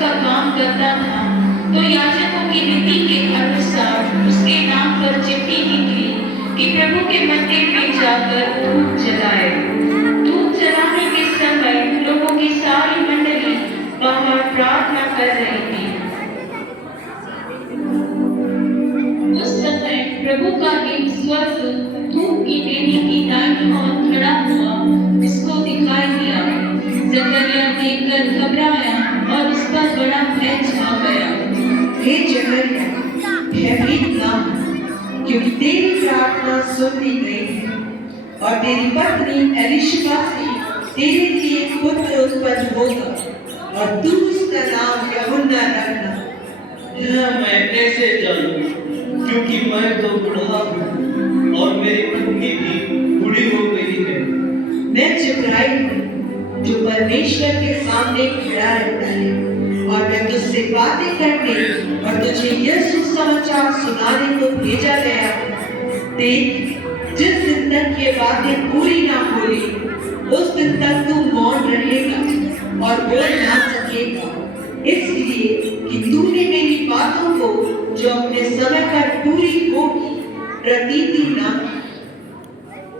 का काम करता था, तो याजकों की रीति के अनुसार उसके नाम पर चिट्ठी निकली कि प्रभु के मंदिर में जाकर धूप जलाए। धूप जलाने के समय लोगों की सारी मंडली बाहर प्रार्थना कर रही थी। उस समय प्रभु का एक स्वर्गदूत धूप की वेदी की दाहिनी ओर खड़ा हुआ उसको दिखाई दिया। जकरिया देखकर घबराया और उस पर बड़ा भय छा गया। हे जकरिया, भयभीत ना हो, क्योंकि तेरी प्रार्थना सुन ली गई है और तेरी पत्नी एलिशबा से तेरे लिए पुत्र उत्पन्न होगा और तू उसका नाम यूहन्ना रखना। यह मैं कैसे जानूं, क्योंकि मैं तो बूढ़ा हूँ और मेरी पत्नी भी बूढ़ी हो गई है। मैं जिब्राइल हूँ जो परमेश्वर के सामने खड़ा रहता है और मैं तुझसे बातें करने और तुझे यह सुसमाचार सुनाने को भेजा गया हूँ। देख, जिस दिन तक ये बातें पूरी ना हुई उस दिन तक तू मौन रहेगा और बोल ना सकेगा, इसलिए कि तूने मेरी बातों को जो अपने समय पर पूरी होगी प्रतीति ना।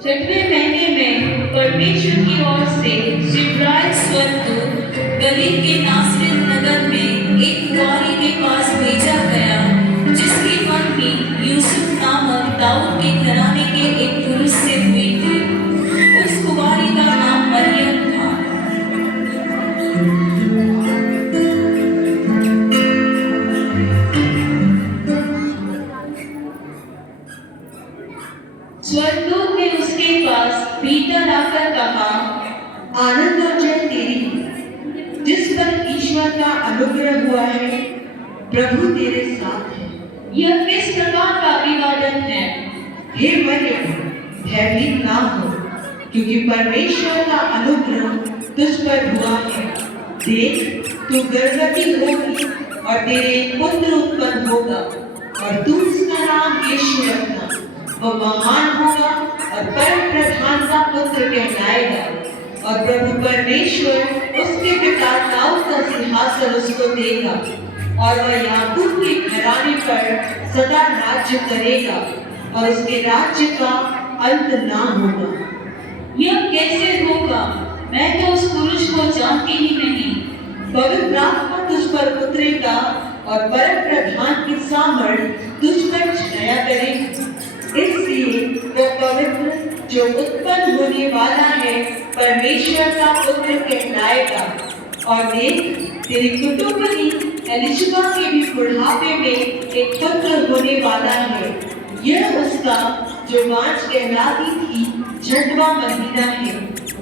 6वें महीने में परमेश्वर की ओर से जिब्राइल स्वर्गदूत गलील के नासरत नगर में एक कुंवारी के पास भेजा गया, जिसकी पत्नी यूसुफ नामक दाऊद के घराने के एक पुरुष से हुई थी। उस कुंवारी का नाम मरियम था। स्वर्गदूत ने उसके पास भीतर आकर कहा, आनंद और जय तेरी, जिस पर ईश्वर का अनुग्रह हुआ है, प्रभु तेरे साथ है। यह किस प्रकार का अभिवादन है? हे मरियम, भयभीत ना हो, क्योंकि परमेश्वर का अनुग्रह तुझ पर हुआ है। देख, तू गर्भवती होगी और तेरे एक पुत्र उत्पन्न होगा और तू उसका नाम यीशु रखना। वह महान होगा और परम प्रधान का पुत्र कहलाएगा और प्रभु परमेश्वर उसके पिता दाऊद का सिंहासन उसको देगा और वह याकूब के घराने पर सदा राज्य करेगा और उसके राज्य का अंत ना होगा। यह कैसे होगा? मैं तो उस पुरुष को जानती ही नहीं। पवित्र आत्मा तुझ पर उतरेगा और परम प्रधान की सामर्थ तुझ पर छाया करेगी, इसलिए वो पवित्र जो उत्पन्न होने वाला है परमेश्वर का पुत्र कहलाएगा। और देख, तेरी कुटुंबनी एलिशबा के भी बुढ़ापे में एक पुत्र होने वाला है। यह उसका जो वांझ कहलाती थी छठवां महीना है,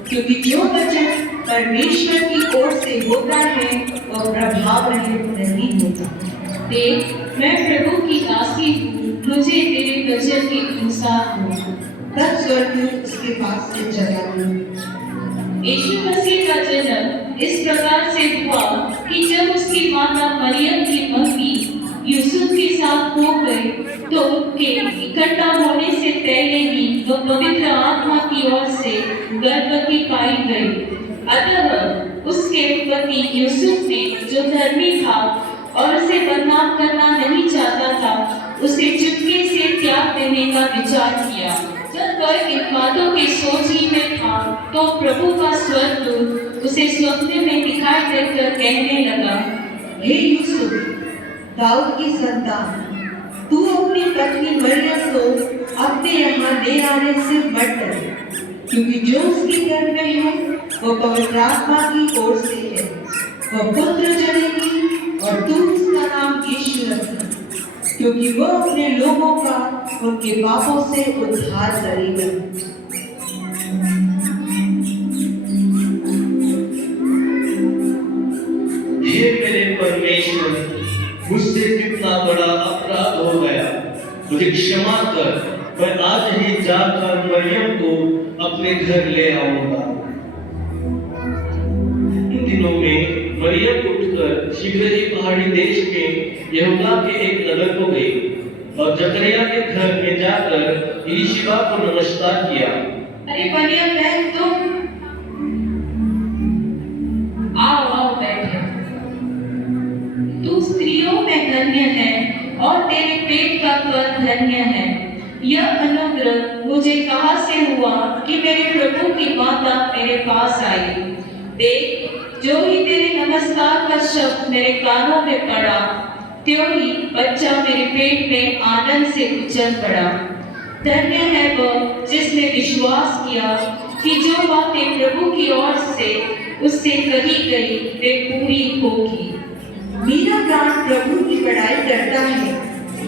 क्योंकि जो वचन परमेश्वर की ओर से होता है वह प्रभाव रहित नहीं होता। देख, मैं प्रभु की दासी हूँ, मुझे तेरे वचन के अनुसार हो। तब स्वर्गदूत उसके पास से चला गया। यीशु मसीह का जन्म इस प्रकार से हुआ कि जब उसकी माता मरियम की मम्मी यूसुफ के साथ हो गई, तो उनके इकट्ठा होने से पहले ही वो पवित्र आत्मा की ओर से गर्भवती पाई गई। अतः उसके पति यूसुफ ने, जो धर्मी था और उसे बदनाम करना नहीं चाहता था, उसे चुपके से त्याग देने का विचार किया। जब वह इन बातों की सोच ही में था, तो प्रभु का स्वर्गदूत उसे स्वप्न में दिखाई देकर कहने लगा, हे यूसुफ, दाऊद की संतान, तू अपनी पत्नी मरियम को अपने यहाँ ले आने से मत डर, क्योंकि जो उसके गर्भ में है वो पवित्र आत्मा की ओर से है। वह पुत्र जनेगी और तू उसका नाम यीशु रखना, क्योंकि वह अपने लोगों का उनके पापों से उद्धार करेगा। हे मेरे परमेश्वर, मुझसे कितना बड़ा अपराध हो गया, मुझे क्षमा कर। मैं आज ही जाकर मरियम को अपने घर ले आऊंगा। इन दिनों में मरियम उठकर शीघ्र ही पहाड़ी देश के यहूदा के एक नगर को गई और जकरिया के घर में जाकर एलिशबा को नमस्कार किया। अरे मरियम बहन, तुम आओ आओ बैठो। धन्य है और तेरे पेट का फल धन्य है। यह अनुग्रह मुझे कहाँ से हुआ कि मेरे प्रभु की माता मेरे पास आई। देख, जो ही तेरे नमस्कार का शब्द मेरे कानों में पड़ा, त्यों ही बच्चा मेरे पेट में आनंद से उछल पड़ा। धन्य है वह जिसने विश्वास किया कि जो बातें प्रभु की ओर से उससे कही गई वे पूरी होगी। मेरा प्राण प्रभु की बड़ाई करता है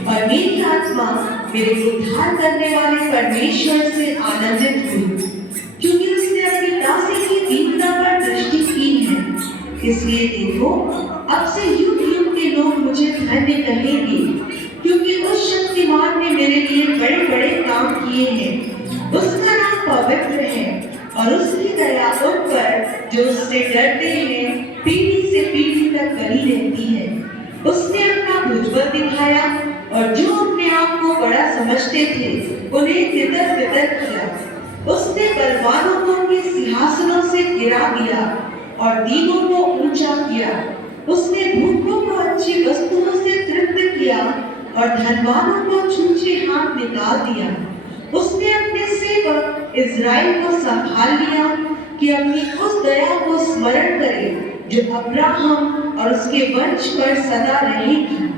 और मेरी आत्मा मेरे उद्धार करने वाले परमेश्वर से आनंदित हुई, क्योंकि उसने अपनी दासी की दीनता पर दृष्टि की है। इसलिए देखो, अब से युग युग के लोग मुझे धन्य कहेंगे, क्योंकि उस शक्तिमान ने मेरे लिए बड़े बड़े काम किए हैं। उसका नाम पवित्र है और उसकी दया उन पर जो उससे डरते हैं पीढ़ी से पीढ़ी तक बनी रहती है। उसने अपना भुजबल दिखाया और जो अपने आप को बड़ा समझते थे उन्हें तितर बितर किया। उसने बलवानों को उनके सिंहासनों से गिरा दिया और दीनों को ऊंचा किया। उसने भूखों को अच्छी वस्तुओं से तृप्त किया और धनवानों को छूछे हाथ निकाल दिया। उसने अपने सेवक इज़राइल को संभाल लिया कि अपनी उस दया को स्मरण करे जो अब्राहम और उसके वंश पर सदा रहेगी,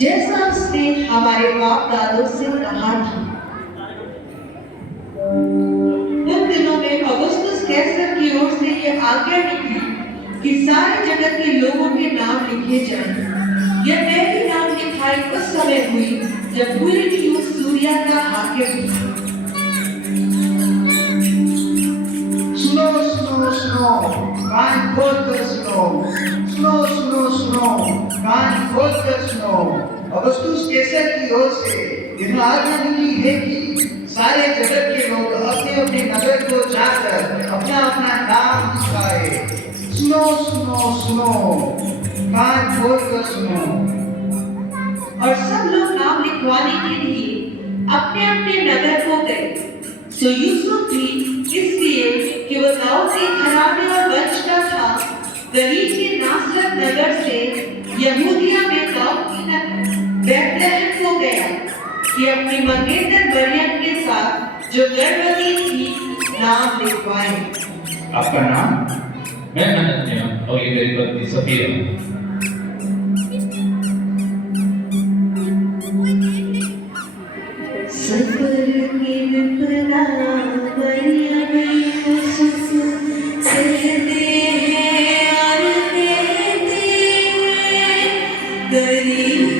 जैसा उसने हमारे बाप दादों से कहा था। उन दिनों में अगुस्तुस कैसर की ओर से यह आज्ञा निकली कि सारे जगत के लोगों के नाम लिखे जाएं। यह पहली नाम लिखाई उस समय हुई जब क्विरिनियुस सूरिया का हाकिम था। Snow, snow, snow, can't hold the snow. Snow, snow, snow, can't hold the snow. Augustus Caesar की ओर से यह आज्ञा निकली है कि सारे जगत के लोग अपने अपने नगर को जाकर अपना अपना नाम लिखाए। Snow, snow, snow, can't hold the snow. और सब लोग नाम लिखवाने के लिए अपने अपने नगर को गए। सो यूसुफ भी इसलिए कि वह दाऊद के घराने और वंश का था, गलील के नासरत नगर से यहूदिया में दाऊद की नगर बैतलहम को गया कि अपनी मंगेतर मरियम के साथ जो गर्भवती थी नाम लिखवाए। आपका नाम? मैं अनन्या और ये मेरी पत्नी सफीरा। सफर की विपदा मरियम यूसुफ सहते हैं और देते हैं गरीब